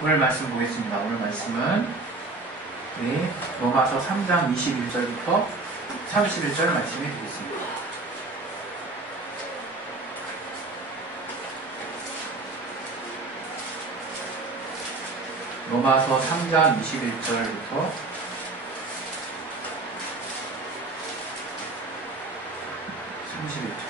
오늘 말씀 보겠습니다. 오늘 말씀은 로마서 3장 21절부터 31절 말씀이 되겠습니다. 로마서 3장 21절부터 31절.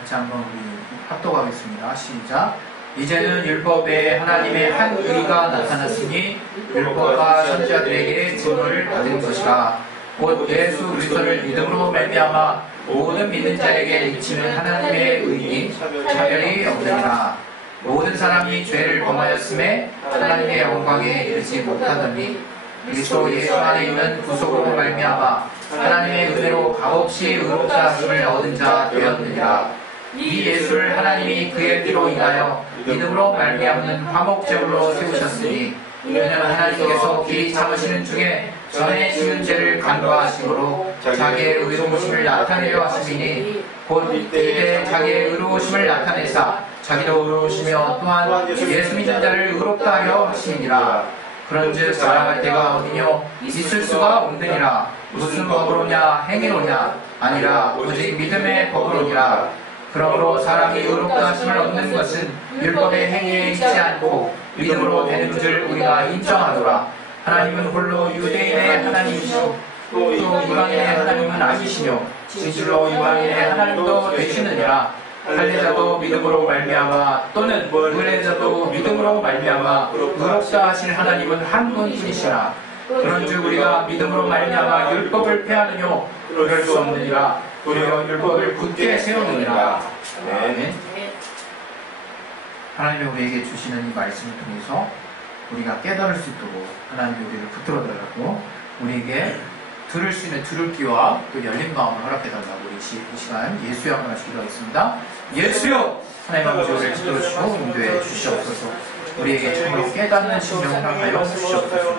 같이 한번 우리 합독하겠습니다. 시작. 이제는 율법에 하나님의 한 의가 나타났으니 율법과 선지자들에게 증거를 받은 것이라. 곧 예수 그리스도를 믿음으로 말미암아 모든 믿는 자에게 미치는 하나님의 의니 차별이 없느니라. 모든 사람이 죄를 범하였음에 하나님의 영광에 이르지 못하더니 그리스도 예수 안에 있는 구속으로 말미암아 하나님의 은혜로 값없이 의롭다 하심을 얻은 자 되었느니라. 이 예수를 하나님이 그의 피로 인하여 믿음으로 말미암는 화목제물로 세우셨으니 이는 하나님께서 길이 참으시는 중에 전에 지은 죄를 간과하심으로 자기의 의로우심을 나타내려 하심이니 곧 이때 자기의 의로우심을 나타내사 자기도 의로우시며 또한 예수 믿는 자를 의롭다 하려 하심이니라. 그런즉 자랑할 때가 어디뇨? 있을 수가 없느니라. 무슨 법으로냐? 행위로냐? 아니라 오직 믿음의 법으로니라. 그러므로 사람이 의롭다 하심을 얻는 것은 율법의 행위에 있지 않고 믿음으로 되는 줄 우리가 인정하노라. 하나님은 홀로 유대인의 하나님이시오 또 이방인의 하나님은 아니시며 진실로 이방인의 하나님도 되시느니라. 할례자도 믿음으로 말미암아 또는 무할례자도 믿음으로 말미암아 의롭다 하실 하나님은 한 분뿐이시라. 그런즉 우리가 믿음으로 말미암아 율법을 폐하느뇨? 그럴 수 없느니라. 도리어 율법을 굳게 세우느니라. 아멘. 하나님이 우리에게 주시는 이 말씀을 통해서 우리가 깨달을 수 있도록 하나님이 우리를 붙들어달라고 우리에게 들을 수 있는 들을 귀와 또 열린 마음을 허락해달라고 우리 이 시간 예수여 한번 기도하겠습니다. 예수여! 하나님 아버지 우리를 붙들어주시고 인도해 주시옵소서. 우리에게 참으로 깨닫는 심령을 허락하여 주시옵소서.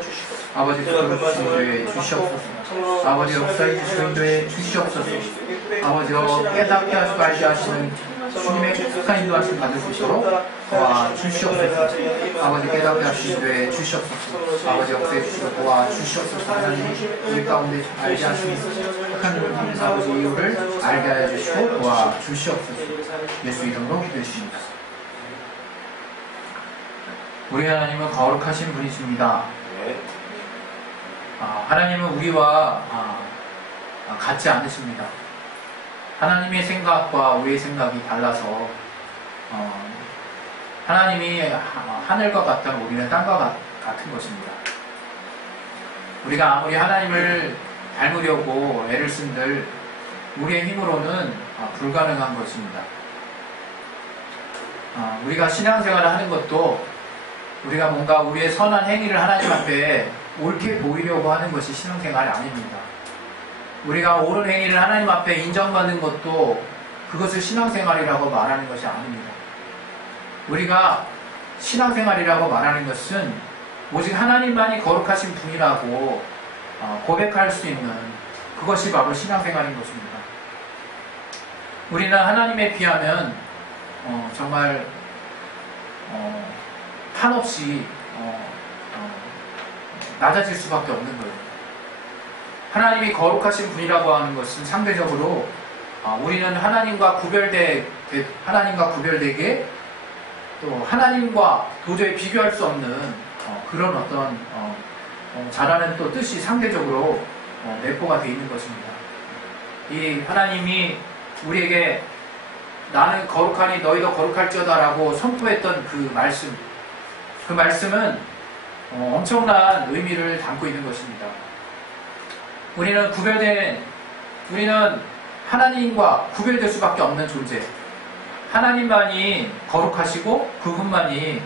아버지 붙들어주시고 인도해 주시옵소서. 아버지 역사해 주시고 인도해 주시옵소서. 아버지여 깨닫게 하시고 알게 하시는 주님의 축복한 인도하심 받을 수 있도록 도와주시옵소서. 아버지 깨닫게 하시고 인도해 주시옵소서. 아버지 역사해 주시고 도와주시옵소서. 하나님 우리 가운데 알게 하시는 착한 일을 통해서 아버지 이유를 알게 하여 주시고 도와주시옵소서. 예수 이름으로 기도해 주십니다. 우리 하나님은 거룩하신 분이십니다. 하나님은 우리와 같지 않으십니다. 하나님의 생각과 우리의 생각이 달라서 하나님이 하늘과 같다면 우리는 땅과 같은 것입니다. 우리가 아무리 하나님을 닮으려고 애를 쓴들 우리의 힘으로는 불가능한 것입니다. 우리가 신앙생활을 하는 것도 우리가 뭔가 우리의 선한 행위를 하나님 앞에 옳게 보이려고 하는 것이 신앙생활이 아닙니다. 우리가 옳은 행위를 하나님 앞에 인정받는 것도 그것을 신앙생활이라고 말하는 것이 아닙니다. 우리가 신앙생활이라고 말하는 것은 오직 하나님만이 거룩하신 분이라고 고백할 수 있는 그것이 바로 신앙생활인 것입니다. 우리는 하나님에 비하면 정말 한없이 낮아질 수밖에 없는 거예요. 하나님이 거룩하신 분이라고 하는 것은 상대적으로 우리는 하나님과 구별되게 또 하나님과 도저히 비교할 수 없는 그런 어떤 잘하는 또 뜻이 상대적으로 내포가 되어 있는 것입니다. 이 하나님이 우리에게 나는 거룩하니 너희도 거룩할지어다 라고 선포했던 그 말씀은 엄청난 의미를 담고 있는 것입니다. 우리는 하나님과 구별될 수밖에 없는 존재. 하나님만이 거룩하시고 그분만이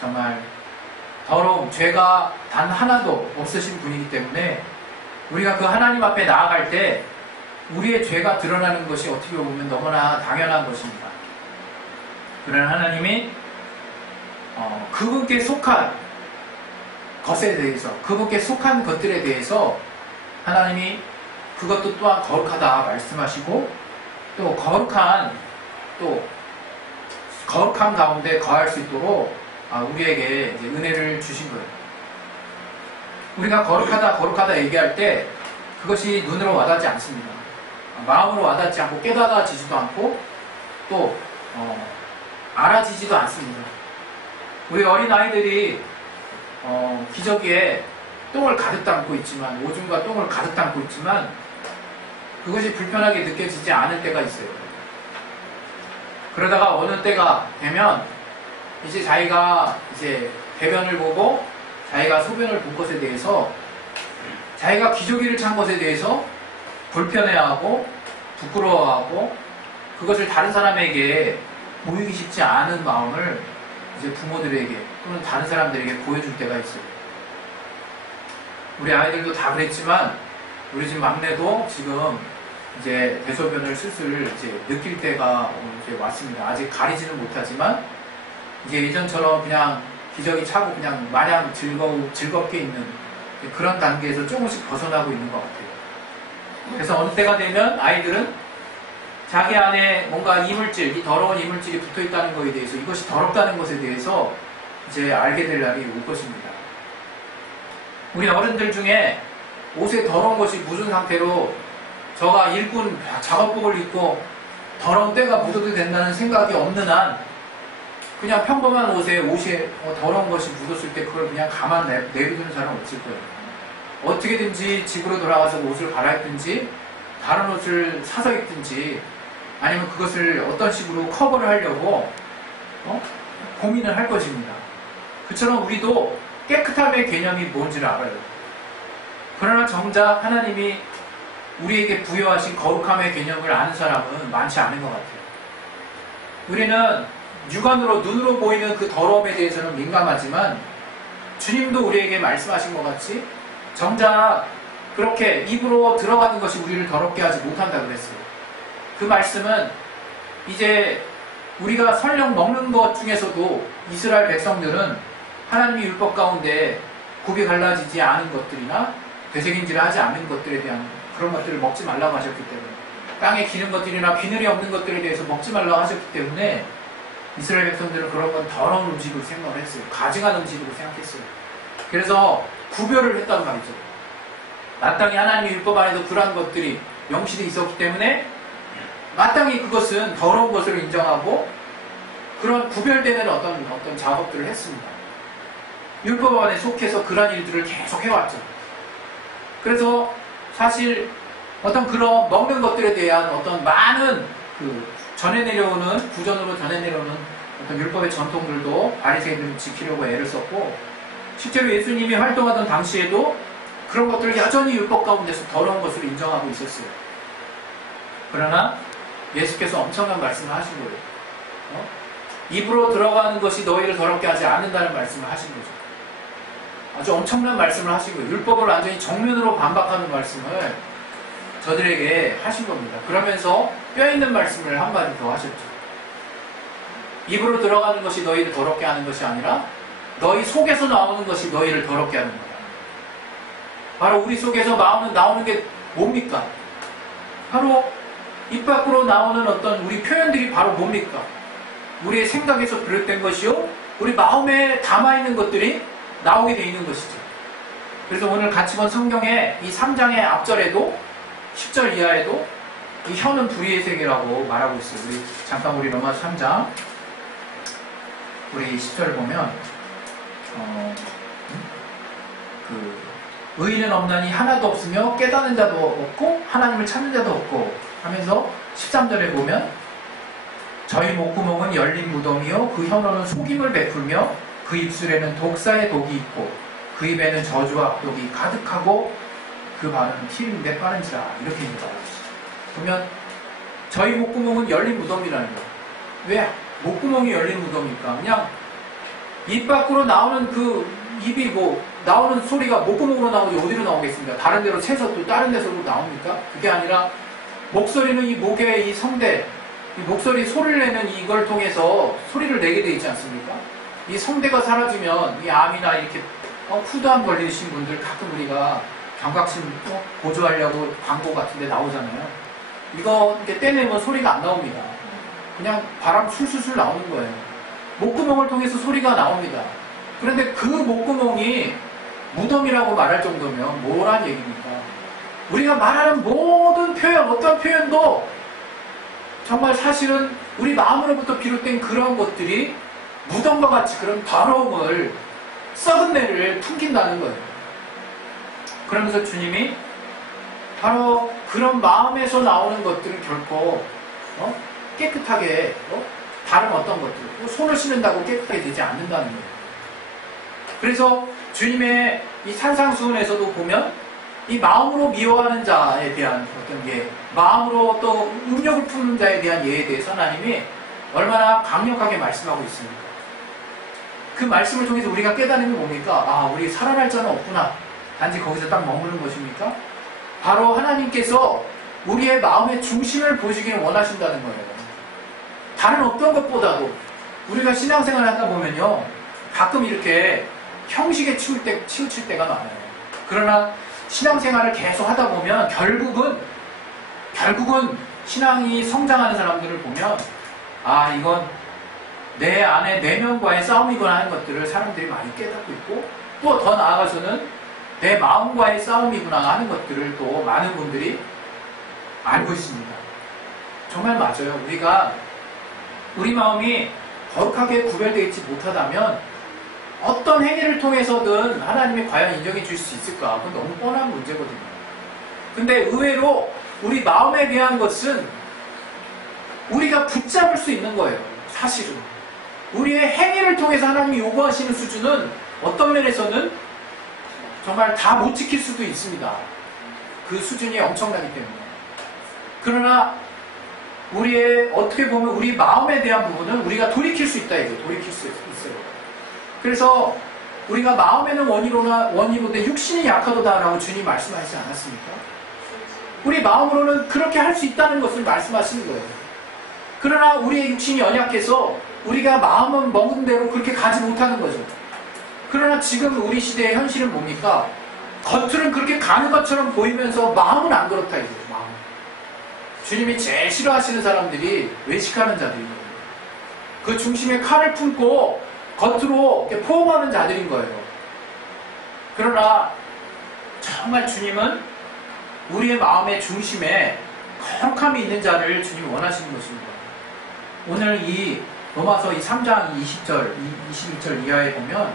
정말 더러움, 죄가 단 하나도 없으신 분이기 때문에 우리가 그 하나님 앞에 나아갈 때 우리의 죄가 드러나는 것이 어떻게 보면 너무나 당연한 것입니다. 그러나 하나님이 그분께 속한 것에 대해서, 그분께 속한 것들에 대해서 하나님이 그것도 또한 거룩하다 말씀하시고, 또 거룩함 가운데 거할 수 있도록 우리에게 이제 은혜를 주신 거예요. 우리가 거룩하다 얘기할 때 그것이 눈으로 와닿지 않습니다. 마음으로 와닿지 않고 깨달아지지도 않고 또 알아지지도 않습니다. 우리 어린아이들이 기저귀에 똥을 가득 담고 있지만, 오줌과 똥을 가득 담고 있지만 그것이 불편하게 느껴지지 않을 때가 있어요. 그러다가 어느 때가 되면 이제 자기가 이제 배변을 보고 자기가 소변을 본 것에 대해서, 자기가 기저귀를 찬 것에 대해서 불편해하고 부끄러워하고 그것을 다른 사람에게 보이기 쉽지 않은 마음을 이제 부모들에게 또는 다른 사람들에게 보여줄 때가 있어요. 우리 아이들도 다 그랬지만 우리 집 막내도 지금 이제 대소변을 슬슬 이제 느낄 때가 이제 왔습니다. 아직 가리지는 못하지만 이제 예전처럼 그냥 기저귀 차고 그냥 마냥 즐겁게 있는 그런 단계에서 조금씩 벗어나고 있는 것 같아요. 그래서 어느 때가 되면 아이들은 자기 안에 뭔가 이물질, 이 더러운 이물질이 붙어 있다는 것에 대해서, 이것이 더럽다는 것에 대해서 이제 알게 될 날이 올 것입니다. 우리 어른들 중에 옷에 더러운 것이 묻은 상태로 저가 일꾼 작업복을 입고 더러운 때가 묻어도 된다는 생각이 없는 한 그냥 평범한 옷에 더러운 것이 묻었을 때 그걸 그냥 가만 내비두는 사람은 없을 거예요. 어떻게든지 집으로 돌아가서 옷을 갈아입든지 다른 옷을 사서 입든지 아니면 그것을 어떤 식으로 커버를 하려고 고민을 할 것입니다. 그처럼 우리도 깨끗함의 개념이 뭔지를 알아요. 그러나 정작 하나님이 우리에게 부여하신 거룩함의 개념을 아는 사람은 많지 않은 것 같아요. 우리는 육안으로, 눈으로 보이는 그 더러움에 대해서는 민감하지만 주님도 우리에게 말씀하신 것 같이 정작 그렇게 입으로 들어가는 것이 우리를 더럽게 하지 못한다 그랬어요. 그 말씀은 이제 우리가 설령 먹는 것 중에서도 이스라엘 백성들은 하나님의 율법 가운데 굽이 갈라지지 않은 것들이나 되새김질을 하지 않는 것들에 대한 그런 것들을 먹지 말라고 하셨기 때문에, 땅에 기는 것들이나 비늘이 없는 것들에 대해서 먹지 말라고 하셨기 때문에 이스라엘 백성들은 그런 건 더러운 음식으로 생각을 했어요. 가증한 음식으로 생각했어요. 그래서 구별을 했단 말이죠. 마땅히 하나님의 율법 안에도 그러한 것들이 명시되어 있었기 때문에 마땅히 그것은 더러운 것으로 인정하고 그런 구별되는 어떤 작업들을 했습니다. 율법 안에 속해서 그러한 일들을 계속 해왔죠. 그래서 사실 어떤 그런 먹는 것들에 대한 어떤 많은 전해 내려오는, 구전으로 전해 내려오는 어떤 율법의 전통들도 바리새인들은 지키려고 애를 썼고, 실제로 예수님이 활동하던 당시에도 그런 것들을 여전히 율법 가운데서 더러운 것으로 인정하고 있었어요. 그러나 예수께서 엄청난 말씀을 하신 거예요. 입으로 들어가는 것이 너희를 더럽게 하지 않는다는 말씀을 하신 거죠. 아주 엄청난 말씀을 하신 거예요. 율법을 완전히 정면으로 반박하는 말씀을 저들에게 하신 겁니다. 그러면서 뼈있는 말씀을 한마디 더 하셨죠. 입으로 들어가는 것이 너희를 더럽게 하는 것이 아니라 너희 속에서 나오는 것이 너희를 더럽게 하는 거다. 바로 우리 속에서 나오는 게 뭡니까? 바로 입 밖으로 나오는 어떤 우리 표현들이 바로 뭡니까? 우리의 생각에서 비롯된 것이요, 우리 마음에 담아있는 것들이 나오게 되어 있는 것이죠. 그래서 오늘 같이 본 성경의 이 3장의 앞절에도 10절 이하에도 이 혀는 불의의 세계라고 말하고 있어요. 우리 로마서 3장 우리 10절을 보면 의인은 없나니 하나도 없으며 깨닫는 자도 없고 하나님을 찾는 자도 없고 하면서 13절에 보면 저희 목구멍은 열린 무덤이요 그 혀로는 속임을 베풀며 그 입술에는 독사의 독이 있고 그 입에는 저주와 악독이 가득하고 그 발은 피임인데 빠른지라. 이렇게 있는 거예요. 보면 저희 목구멍은 열린 무덤이라는 거예요. 왜 목구멍이 열린 무덤입니까? 그냥 입 밖으로 나오는 그 입이 나오는 소리가 목구멍으로 나오지 어디로 나오겠습니까? 다른 데로 채서 또 다른 데서도 나옵니까? 그게 아니라 목소리는 이 목의 이 성대, 이 목소리 소리를 내는 이걸 통해서 소리를 내게 되어 있지 않습니까? 이 성대가 사라지면 이 암이나 이렇게 후두암 걸리신 분들 가끔 우리가 경각심 보조하려고 광고 같은 데 나오잖아요. 이거 이렇게 떼내면 소리가 안 나옵니다. 그냥 바람 술술술 나오는 거예요. 목구멍을 통해서 소리가 나옵니다. 그런데 그 목구멍이 무덤이라고 말할 정도면 뭐란 얘기입니까? 우리가 말하는 모든 표현, 어떤 표현도 정말 사실은 우리 마음으로부터 비롯된 그런 것들이 무덤과 같이 그런 더러움을, 썩은 내를 풍긴다는 거예요. 그러면서 주님이 바로 그런 마음에서 나오는 것들은 결코 깨끗하게 다른 어떤 것들, 손을 씻는다고 깨끗하게 되지 않는다는 거예요. 그래서 주님의 이 산상수훈에서도 보면 이 마음으로 미워하는 자에 대한 어떤 예, 마음으로 또 음욕을 품는 자에 대한 예에 대해서 하나님이 얼마나 강력하게 말씀하고 있습니까? 그 말씀을 통해서 우리가 깨닫는 게 뭡니까? 아, 우리 살아날 자는 없구나. 단지 거기서 딱 머무는 것입니까? 바로 하나님께서 우리의 마음의 중심을 보시길 원하신다는 거예요. 다른 어떤 것보다도 우리가 신앙생활을 하다 보면요, 가끔 이렇게 형식에 치우칠 때가 많아요. 그러나 신앙생활을 계속 하다 보면 결국은 신앙이 성장하는 사람들을 보면 아, 이건 내 안에 내면과의 싸움이거나 하는 것들을 사람들이 많이 깨닫고 있고, 또 더 나아가서는 내 마음과의 싸움이구나 하는 것들을 또 많은 분들이 알고 있습니다. 정말 맞아요. 우리 마음이 거룩하게 구별되어 있지 못하다면 어떤 행위를 통해서든 하나님이 과연 인정해 줄 수 있을까? 그건 너무 뻔한 문제거든요. 근데 의외로 우리 마음에 대한 것은 우리가 붙잡을 수 있는 거예요. 사실은. 우리의 행위를 통해서 하나님이 요구하시는 수준은 어떤 면에서는 정말 다 못 지킬 수도 있습니다. 그 수준이 엄청나기 때문에. 그러나 어떻게 보면 우리 마음에 대한 부분은 우리가 돌이킬 수 있다 이거예요. 돌이킬 수 있어요. 그래서 우리가 마음에는 원이로되 육신이 약하도다라고 주님 말씀하시지 않았습니까? 우리 마음으로는 그렇게 할 수 있다는 것을 말씀하시는 거예요. 그러나 우리의 육신이 연약해서 우리가 마음은 먹은 대로 그렇게 가지 못하는 거죠. 그러나 지금 우리 시대의 현실은 뭡니까? 겉으로는 그렇게 가는 것처럼 보이면서 마음은 안 그렇다 이거예요. 마음. 주님이 제일 싫어하시는 사람들이 외식하는 자들인 거예요. 그 중심에 칼을 품고 겉으로 이렇게 포옹하는 자들인 거예요. 그러나 정말 주님은 우리의 마음의 중심에 거룩함이 있는 자를 주님이 원하시는 것입니다. 오늘 이 로마서 3장 20절, 21절 이하에 보면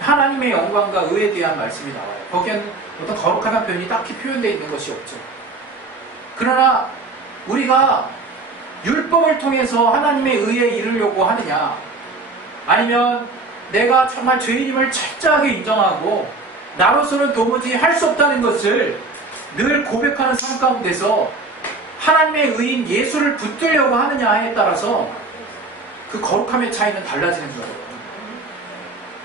하나님의 영광과 의에 대한 말씀이 나와요. 거기에는 어떤 거룩한 표현이 딱히 표현되어 있는 것이 없죠. 그러나 우리가 율법을 통해서 하나님의 의에 이르려고 하느냐, 아니면 내가 정말 죄인임을 철저하게 인정하고 나로서는 도무지 할 수 없다는 것을 늘 고백하는 삶 가운데서 하나님의 의인 예수를 붙들려고 하느냐에 따라서 그 거룩함의 차이는 달라지는 거예요.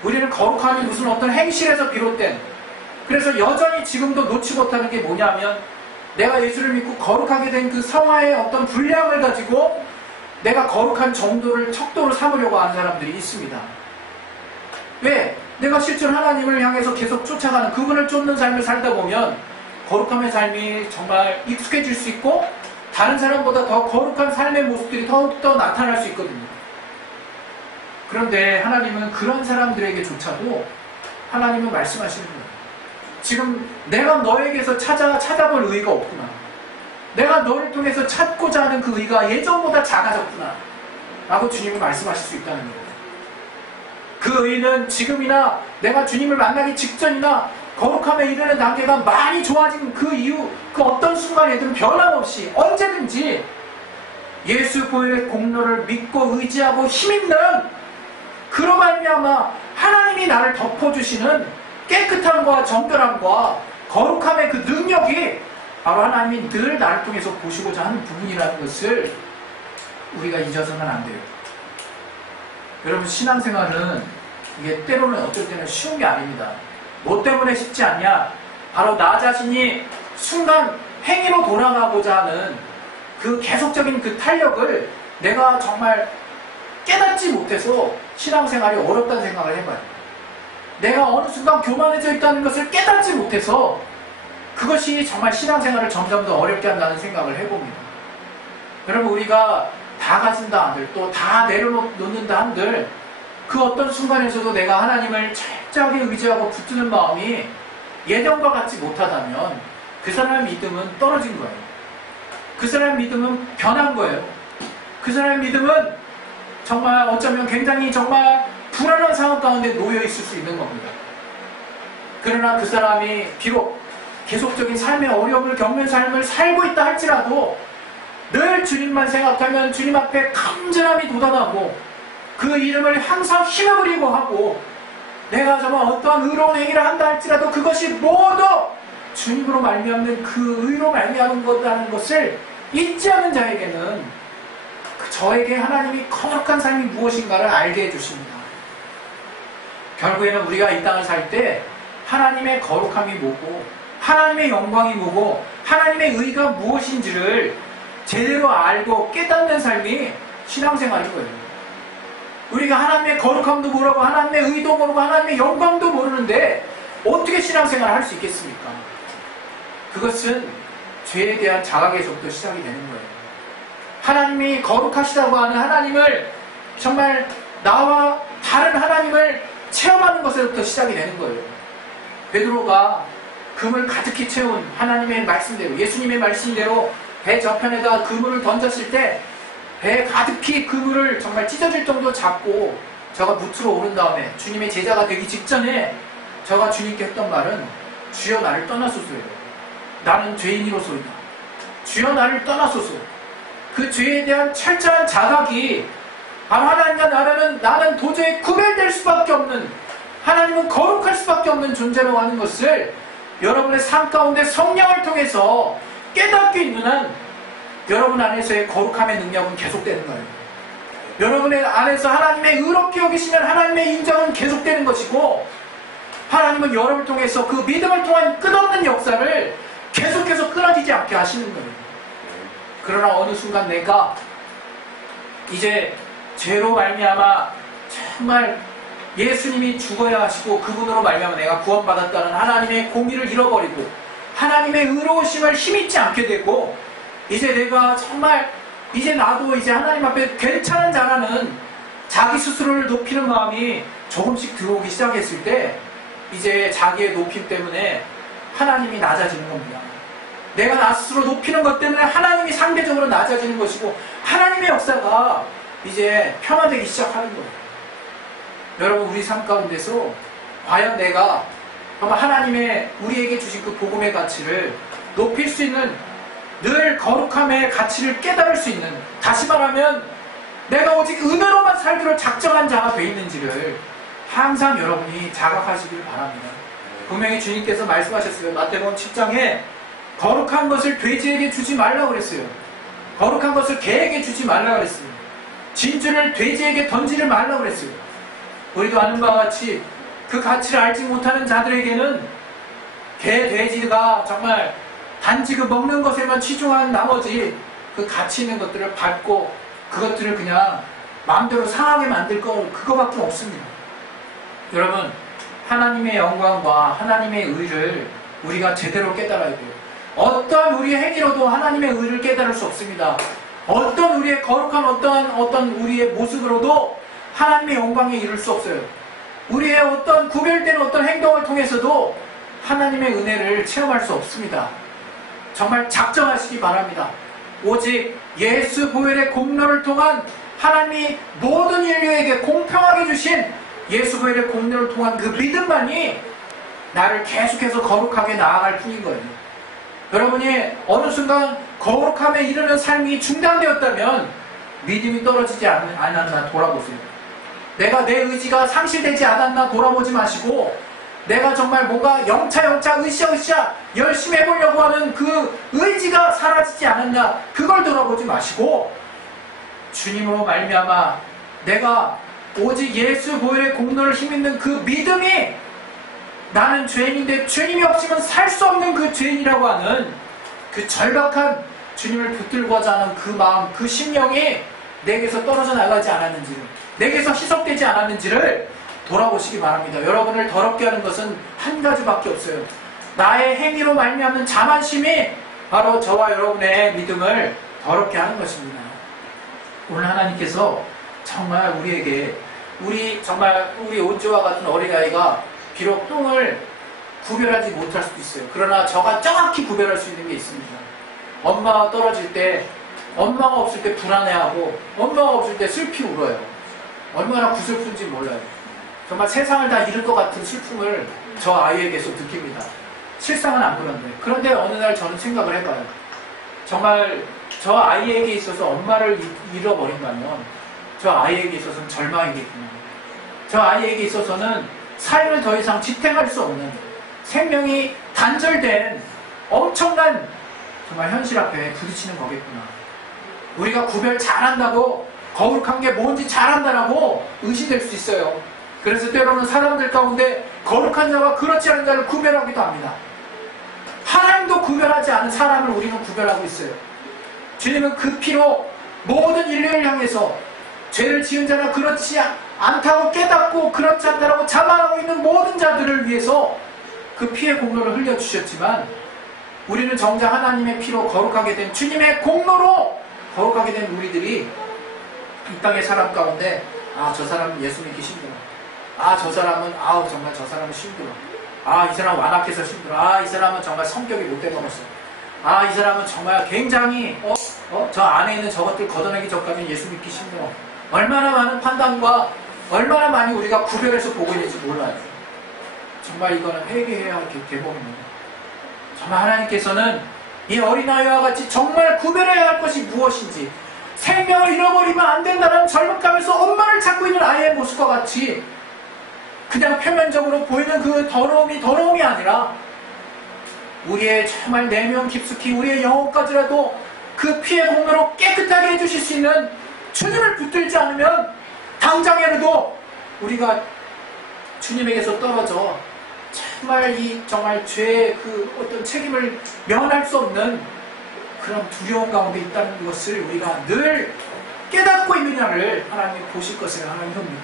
우리는 거룩함이 무슨 어떤 행실에서 비롯된, 그래서 여전히 지금도 놓지 못하는 게 뭐냐면 내가 예수를 믿고 거룩하게 된 그 성화의 어떤 분량을 가지고 내가 거룩한 정도를 척도로 삼으려고 하는 사람들이 있습니다. 왜? 내가 실제로 하나님을 향해서 계속 쫓아가는, 그분을 쫓는 삶을 살다 보면 거룩함의 삶이 정말 익숙해질 수 있고 다른 사람보다 더 거룩한 삶의 모습들이 더욱더 나타날 수 있거든요. 그런데 하나님은 그런 사람들에게조차도 하나님은 말씀하시는 거예요. 지금 내가 너에게서 찾아볼 의의가 없구나. 내가 너를 통해서 찾고자 하는 그 의의가 예전보다 작아졌구나 라고 주님은 말씀하실 수 있다는 거예요. 그 의의는 지금이나 내가 주님을 만나기 직전이나 거룩함에 이르는 단계가 많이 좋아진 그 이후 그 어떤 순간에든 변함없이 언제든지 예수의 공로를 믿고 의지하고 힘입는, 그로 말미암아 하나님이 나를 덮어주시는 깨끗함과 정결함과 거룩함의 그 능력이 바로 하나님이 늘 나를 통해서 보시고자 하는 부분이라는 것을 우리가 잊어서는 안 돼요. 여러분, 신앙생활은 이게 때로는 어쩔 때는 쉬운 게 아닙니다. 뭐 때문에 쉽지 않냐? 바로 나 자신이 순간 행위로 돌아가고자 하는 그 계속적인 그 탄력을 내가 정말 깨닫지 못해서 신앙생활이 어렵다는 생각을 해봐요. 내가 어느 순간 교만해져 있다는 것을 깨닫지 못해서 그것이 정말 신앙생활을 점점 더 어렵게 한다는 생각을 해봅니다. 여러분, 우리가 다 가진다 한들, 또 다 내려놓는다 한들, 그 어떤 순간에서도 내가 하나님을 철저하게 의지하고 붙드는 마음이 예전과 같지 못하다면 그 사람의 믿음은 떨어진 거예요. 그 사람의 믿음은 변한 거예요. 그 사람의 믿음은 정말 어쩌면 굉장히 정말 불안한 상황 가운데 놓여 있을 수 있는 겁니다. 그러나 그 사람이 비록 계속적인 삶의 어려움을 겪는 삶을 살고 있다 할지라도 늘 주님만 생각하면 주님 앞에 간절함이 돋아나고 그 이름을 항상 힘을 하고 내가 정말 어떠한 의로운 행위를 한다 할지라도 그것이 모두 주님으로 말미암는 그 의로 말미암은 것이라는 것을 잊지 않은 자에게는 저에게 하나님이 거룩한 삶이 무엇인가를 알게 해주십니다. 결국에는 우리가 이 땅을 살 때 하나님의 거룩함이 뭐고 하나님의 영광이 뭐고 하나님의 의가 무엇인지를 제대로 알고 깨닫는 삶이 신앙생활인 거예요. 우리가 하나님의 거룩함도 모르고 하나님의 의도 모르고 하나님의 영광도 모르는데 어떻게 신앙생활을 할 수 있겠습니까? 그것은 죄에 대한 자각에서부터 시작이 되는 거예요. 하나님이 거룩하시다고 하는 하나님을 정말 나와 다른 하나님을 체험하는 것에서부터 시작이 되는 거예요. 베드로가 그물 가득히 채운 하나님의 말씀대로, 예수님의 말씀대로 배 저편에다 그물을 던졌을 때 배 가득히 그물을 정말 찢어질 정도 잡고 저가 무트로 오른 다음에 주님의 제자가 되기 직전에 저가 주님께 했던 말은 주여 나를 떠나소서예요. 나는 죄인이로소이다. 주여 나를 떠나소서. 그 죄에 대한 철저한 자각이 하나님과 나는 도저히 구별될 수밖에 없는, 하나님은 거룩할 수밖에 없는 존재라고 하는 것을 여러분의 삶 가운데 성령을 통해서 깨닫게 있는 한 여러분 안에서의 거룩함의 능력은 계속되는 거예요. 여러분의 안에서 하나님의 의롭게 여기시면 하나님의 인정은 계속되는 것이고, 하나님은 여러분을 통해서 그 믿음을 통한 끝없는 역사를 계속해서 끊어지지 않게 하시는 거예요. 그러나 어느 순간 내가 이제 죄로 말미암아 정말 예수님이 죽어야 하시고 그분으로 말미암아 내가 구원받았다는 하나님의 공의를 잃어버리고 하나님의 의로우심을 힘입지 않게 되고, 이제 내가 정말 이제 나도 이제 하나님 앞에 괜찮은 자라는 자기 스스로를 높이는 마음이 조금씩 들어오기 시작했을 때 이제 자기의 높임 때문에 하나님이 낮아지는 겁니다. 내가 나 스스로 높이는 것 때문에 하나님이 상대적으로 낮아지는 것이고 하나님의 역사가 이제 폄하되기 시작하는 거예요. 여러분, 우리 삶 가운데서 과연 내가 정말 하나님의 우리에게 주신 그 복음의 가치를 높일 수 있는, 늘 거룩함의 가치를 깨달을 수 있는, 다시 말하면 내가 오직 은혜로만 살기로 작정한 자가 돼 있는지를 항상 여러분이 자각하시길 바랍니다. 분명히 주님께서 말씀하셨어요. 마태복음 10장에 거룩한 것을 돼지에게 주지 말라고 그랬어요. 거룩한 것을 개에게 주지 말라고 그랬어요. 진주를 돼지에게 던지지 말라고 그랬어요. 우리도 아는 바와 같이 그 가치를 알지 못하는 자들에게는 개, 돼지가 정말 단지 그 먹는 것에만 치중한 나머지 그 가치 있는 것들을 밟고 그것들을 그냥 마음대로 상하게 만들 거 그거밖에 없습니다. 여러분, 하나님의 영광과 하나님의 의를 우리가 제대로 깨달아야 돼요. 어떠한 우리의 행위로도 하나님의 의를 깨달을 수 없습니다. 어떤 우리의 거룩한 어떤 우리의 모습으로도 하나님의 영광에 이를 수 없어요. 우리의 어떤 구별된 어떤 행동을 통해서도 하나님의 은혜를 체험할 수 없습니다. 정말 작정하시기 바랍니다. 오직 예수 보혈의 공로를 통한 하나님이 모든 인류에게 공평하게 주신 예수 보혈의 공로를 통한 그 믿음만이 나를 계속해서 거룩하게 나아갈 뿐인 거예요. 여러분이 어느 순간 거룩함에 이르는 삶이 중단되었다면 믿음이 떨어지지 않았나 돌아보세요. 내가 내 의지가 상실되지 않았나 돌아보지 마시고, 내가 정말 뭔가 영차 으쌰 열심히 해보려고 하는 그 의지가 사라지지 않았나 그걸 돌아보지 마시고, 주님으로 말미암아 내가 오직 예수 보혈의 공로를 힘있는 그 믿음이, 나는 죄인인데 주님이 없으면 살 수 없는 그 죄인이라고 하는 그 절박한 주님을 붙들고자 하는 그 마음, 그 심령이 내게서 떨어져 나가지 않았는지를, 내게서 희석되지 않았는지를 돌아보시기 바랍니다. 여러분을 더럽게 하는 것은 한 가지밖에 없어요. 나의 행위로 말미암는 자만심이 바로 저와 여러분의 믿음을 더럽게 하는 것입니다. 오늘 하나님께서 정말 우리에게 우리 오즈와 같은 어린아이가 비록 똥을 구별하지 못할 수도 있어요. 그러나 저가 정확히 구별할 수 있는 게 있습니다. 엄마가 떨어질 때, 엄마가 없을 때 불안해하고 엄마가 없을 때 슬피 울어요. 얼마나 구슬픈지 몰라요. 정말 세상을 다 잃을 것 같은 슬픔을 저 아이에게서 느낍니다. 실상은 안 그런데. 그런데 어느 날 저는 생각을 해봐요. 정말 저 아이에게 있어서 엄마를 잃어버린다면 저 아이에게 있어서는 절망이겠구나. 저 아이에게 있어서는 삶을 더 이상 지탱할 수 없는, 생명이 단절된 엄청난 정말 현실 앞에 부딪히는 거겠구나. 우리가 구별 잘한다고, 거룩한 게 뭔지 잘한다라고 의심될 수 있어요. 그래서 때로는 사람들 가운데 거룩한 자와 그렇지 않은 자를 구별하기도 합니다. 하나님도 구별하지 않은 사람을 우리는 구별하고 있어요. 주님은 그 피로 모든 인류를 향해서 죄를 지은 자나 그렇지 않다고 깨닫고 그렇지 않다고 자만하고 있는 모든 자들을 위해서 그 피의 공로를 흘려주셨지만, 우리는 정작 하나님의 피로 거룩하게 된, 주님의 공로로 거룩하게 된 우리들이 이 땅의 사람 가운데 저 사람은 예수 믿기 힘들어, 저 사람은 정말 저 사람은 힘들어, 이 사람 완악해서 힘들어, 이 사람은 정말 성격이 못돼 먹었어, 이 사람은 정말 굉장히 저 안에 있는 저것들 걷어내기 전까지는 예수 믿기 힘들어. 얼마나 많은 판단과 얼마나 많이 우리가 구별해서 보고 있는지 몰라요. 정말 이거는 회개해야 할 대목입니다. 정말 하나님께서는 이 어린아이와 같이 정말 구별해야 할 것이 무엇인지, 생명을 잃어버리면 안 된다는 절망감에서 엄마를 찾고 있는 아이의 모습과 같이 그냥 표면적으로 보이는 그 더러움이 아니라 우리의 정말 내면 깊숙이 우리의 영혼까지라도 그 피의 공로로 깨끗하게 해주실 수 있는 주님을 붙들지 않으면 당장에라도 우리가 주님에게서 떨어져 정말 죄의 그 어떤 책임을 면할 수 없는 그런 두려움 가운데 있다는 것을 우리가 늘 깨닫고 있느냐를 하나님이 보실 것을 하나님 합니다.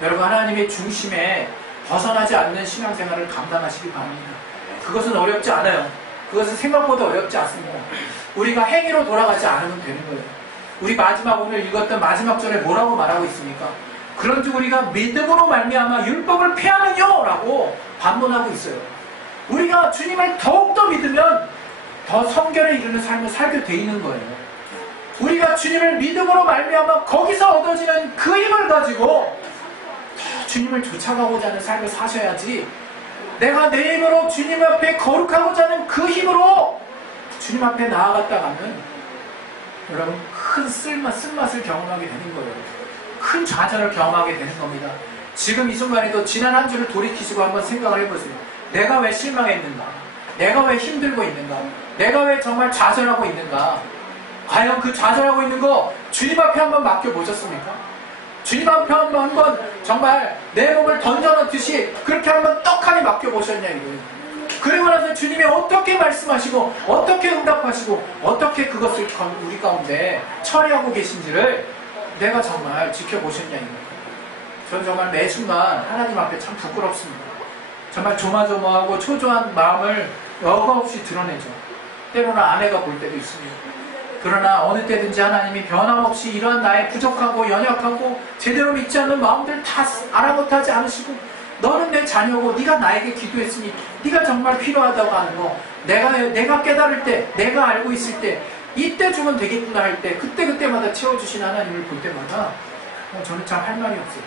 여러분, 하나님의 중심에 벗어나지 않는 신앙생활을 감당하시기 바랍니다. 그것은 어렵지 않아요. 그것은 생각보다 어렵지 않습니다. 우리가 행위로 돌아가지 않으면 되는 거예요. 우리 오늘 읽었던 마지막 절에 뭐라고 말하고 있습니까? 그런즉 우리가 믿음으로 말미암아 율법을 폐하느뇨 라고 반문하고 있어요. 우리가 주님을 더욱더 믿으면 더 성결에 이르는 삶을 살게 돼 있는 거예요. 우리가 주님을 믿음으로 말미암아 거기서 얻어지는 그 힘을 가지고 주님을 쫓아가고자 하는 삶을 사셔야지, 내가 내 힘으로 주님 앞에 거룩하고자 하는 그 힘으로 주님 앞에 나아갔다가는 여러분 큰 쓴맛을 경험하게 되는 거예요. 큰 좌절을 경험하게 되는 겁니다. 지금 이 순간에도 지난 한 주를 돌이키시고 한번 생각을 해보세요. 내가 왜 실망했는가? 내가 왜 힘들고 있는가? 내가 왜 정말 좌절하고 있는가? 과연 그 좌절하고 있는 거 주님 앞에 한번 맡겨보셨습니까? 주님 앞에 한번 정말 내 몸을 던져놓듯이 그렇게 한번 떡하니 맡겨보셨냐 이거예요. 그리고 나서 주님이 어떻게 말씀하시고 어떻게 응답하시고 어떻게 그것을 우리 가운데 처리하고 계신지를 내가 정말 지켜보셨냐 이거예요. 저는 정말 매 순간 하나님 앞에 참 부끄럽습니다. 정말 조마조마하고 초조한 마음을 여과없이 드러내죠. 때로는 아내가 볼 때도 있습니다. 그러나 어느 때든지 하나님이 변함없이 이러한 나의 부족하고 연약하고 제대로 믿지 않는 마음들 다 알아못하지 않으시고, 너는 내 자녀고 네가 나에게 기도했으니 네가 정말 필요하다고 하는 거 내가 깨달을 때, 내가 알고 있을 때, 이때 주면 되겠구나 할 때 그때마다 채워주신 하나님을 볼 때마다 저는 참 할 말이 없어요.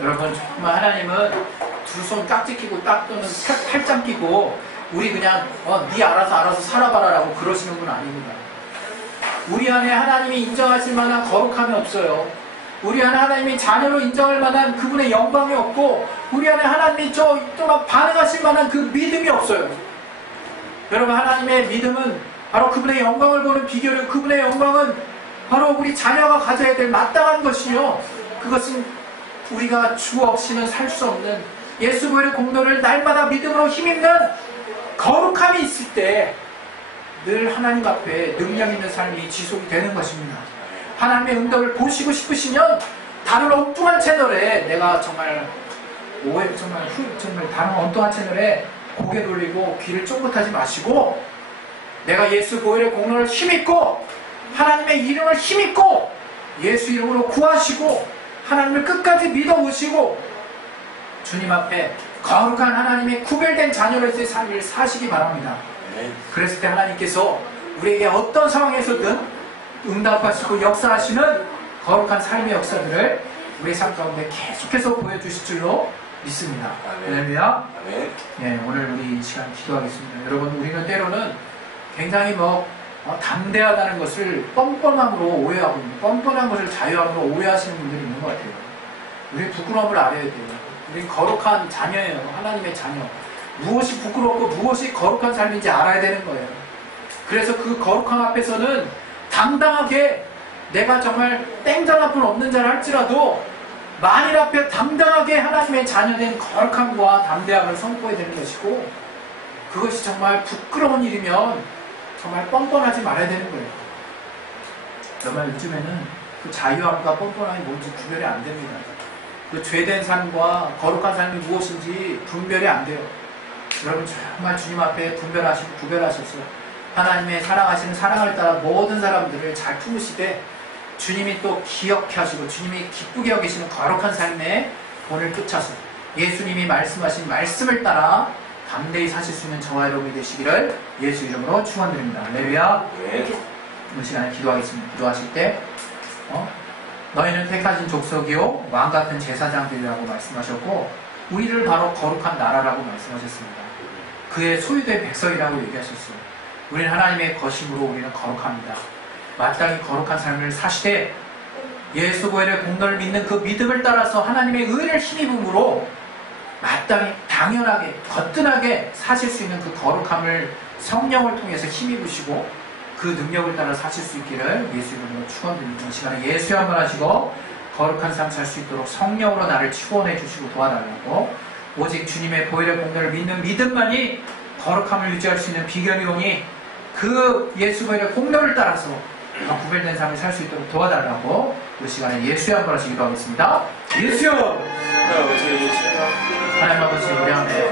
여러분, 정말 하나님은 두 손 깍지 끼고 딱 또는 팔짱 끼고 우리 그냥 네 알아서 살아봐라 라고 그러시는 분 아닙니다. 우리 안에 하나님이 인정하실 만한 거룩함이 없어요. 우리 안에 하나님이 자녀로 인정할 만한 그분의 영광이 없고, 우리 안에 하나님이 또 막 반응하실 만한 그 믿음이 없어요. 여러분, 하나님의 믿음은 바로 그분의 영광을 보는 비결이고, 그분의 영광은 바로 우리 자녀가 가져야 될 마땅한 것이요, 그것은 우리가 주 없이는 살 수 없는 예수 부활의 공로를 날마다 믿음으로 힘입는 거룩함이 있을 때 늘 하나님 앞에 능력 있는 삶이 지속이 되는 것입니다. 하나님의 응답을 보시고 싶으시면 다른 엉뚱한 채널에 내가 정말 다른 엉뚱한 채널에 고개 돌리고 귀를 쫑긋하지 마시고 내가 예수 보혈의 공로를 힘입고 하나님의 이름을 힘입고 예수 이름으로 구하시고 하나님을 끝까지 믿어보시고 주님 앞에 거룩한 하나님의 구별된 자녀로서의 삶을 사시기 바랍니다. 그랬을 때 하나님께서 우리에게 어떤 상황에서든 응답하시고 역사하시는 거룩한 삶의 역사들을 우리의 삶 가운데 계속해서 보여주실 줄로 믿습니다. 할렐루야. 네, 오늘 우리 이 시간 기도하겠습니다. 여러분, 우리는 때로는 굉장히 담대하다는 것을 뻔뻔함으로 오해하고 있는, 뻔뻔한 것을 자유함으로 오해하시는 분들이 있는 것 같아요. 우리 부끄러움을 알아야 돼요. 우리 거룩한 자녀예요. 하나님의 자녀. 무엇이 부끄럽고 무엇이 거룩한 삶인지 알아야 되는 거예요. 그래서 그 거룩함 앞에서는 당당하게 내가 정말 땡전 앞은 없는 자를 할지라도 만일 앞에 당당하게 하나님의 자녀된 거룩함과 담대함을 선포해야 되는 것이고, 그것이 정말 부끄러운 일이면 정말 뻔뻔하지 말아야 되는 거예요. 정말 요즘에는 그 자유함과 뻔뻔함이 뭔지 구별이 안 됩니다. 그 죄된 삶과 거룩한 삶이 무엇인지 분별이 안 돼요. 여러분, 정말 주님 앞에 분별하시고 구별하셔서 하나님의 사랑하시는 사랑을 따라 모든 사람들을 잘 품으시되 주님이 또 기억해 하시고 주님이 기쁘게 여기시는 거룩한 삶의 본을 쫓아서 예수님이 말씀하신 말씀을 따라 담대히 사실 수 있는 저와 여러분이 되시기를 예수 이름으로 축원드립니다. 할렐루야. 이 시간에 기도하겠습니다. 기도하실 때 너희는 택하신 족속이요 왕 같은 제사장들이라고 말씀하셨고 우리를 바로 거룩한 나라라고 말씀하셨습니다. 그의 소유된 백성이라고 얘기하셨어요. 우리는 하나님의 것임으로 우리는 거룩합니다. 마땅히 거룩한 삶을 사시되 예수 보혈의 공로를 믿는 그 믿음을 따라서 하나님의 의를 힘입음으로 마땅히 당연하게 거뜬하게 사실 수 있는 그 거룩함을 성령을 통해서 힘입으시고 그 능력을 따라 사실 수 있기를 예수 이름으로 축원드립니다. 이 시간에 예수 한번 하시고 거룩한 삶 살 수 있도록 성령으로 나를 축원해 주시고 도와달라고, 오직 주님의 보혈의 공로를 믿는 믿음만이 거룩함을 유지할 수 있는 비결이오니 그 예수 보혈의 공로를 따라서 구별된 삶을 살 수 있도록 도와달라고 이 시간에 예수의 한번 하시기도 하겠습니다. 예수여! 하나님 아버지, 우리 안에